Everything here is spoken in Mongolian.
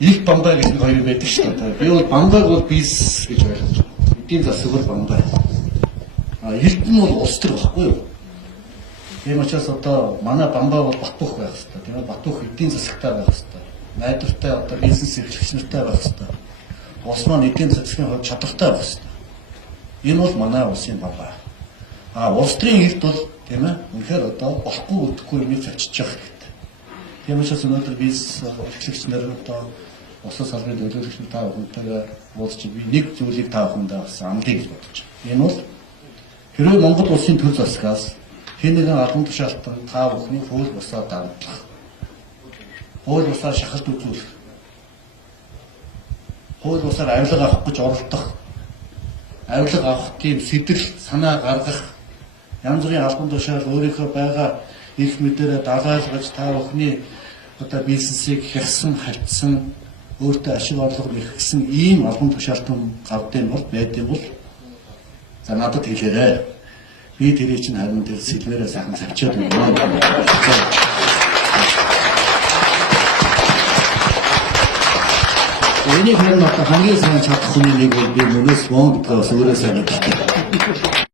Их бамбай гэдэг хоёр байдаг шүү дээ. Би бол бамбайг бол бизнес гэж ойлгож байна. Эдийн засаг бол бамбай. Эрдэнэ бол улс төр баггүй юу? Тийм учраас одоо манай бамбай бол Батбөх байх хэрэгтэй. Тийм ээ, Батбөх эдийн засагтай байх хэрэгтэй. Найдвартай одоо бизнес эрхлэгч нартай байх хэрэгтэй. Улс маань эдийн засгийн хувьд чадвартай байх хэрэгтэй. Энэ бол манай улсын бамбай. Улс төрийн эрд бол тийм ээ, үнэхээр одоо болохгүй өгөхгүй юм зочиж явах хэрэгтэй. Тийм учраас өнөөдөр бизнес эрхлэгч нар одоо улсын салбарын төлөөлөгч нар та бүхэнтэйгээ уулзч би нэг зүйлийг та бүхэндээ бас амлая гэж бодож байна. Энэ бол хэрвээ Монгол улсын төр засгаас хэн нэгэн албан тушаалтан та бүхний хууль бусаа дагдлах, хууль бусаар шахалт үзүүлэх, хууль бусаар авилга авах гэж оролдох, авилга авах тийм сэтэл санаа гаргах, янз бүрийн албан тушаал өөрийнхөө байгаа их мэдээрээ дагаалгаж та бүхний одоо бизнесийг хягсан, хальтсан, өөртөө ашиг орлого эрхэлсэн ийм албан тушаалтан гавдын бол байдсан бол за надад хэлээрэй. Би тэрийг чинь харин тэр сэлмээрээ сайхан савчаад байна. Энийг харин одоо хамгийн сайн чадах хүний нэг бол би мөнөөс Монгол гэдгээ бас өөрөө сайн мэддэг.